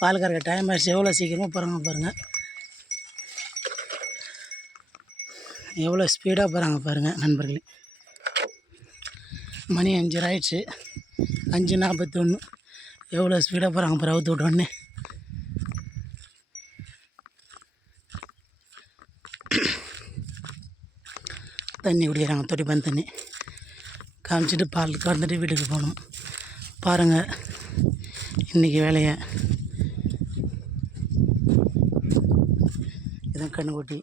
பால் கறக்க டைம் ஆகிடுச்சு. எவ்வளோ சீக்கிரமாக பாருங்கள் எவ்வளோ ஸ்பீடாக போகிறாங்க பாருங்கள் நண்பர்களே. மணி 5 ஆயிடுச்சு. 5:41. எவ்வளோ ஸ்பீடாக போகிறாங்க பாரு அவுத்து விட்டோடனே. தண்ணி குடிக்கிறாங்க, தொட்டிப்பான் தண்ணி காமிச்சிட்டு பால் கறந்துட்டு வீட்டுக்கு போகணும். பாருங்கள் இன்றைக்கி வேலையை. இதான் கண்ணுக்குட்டி.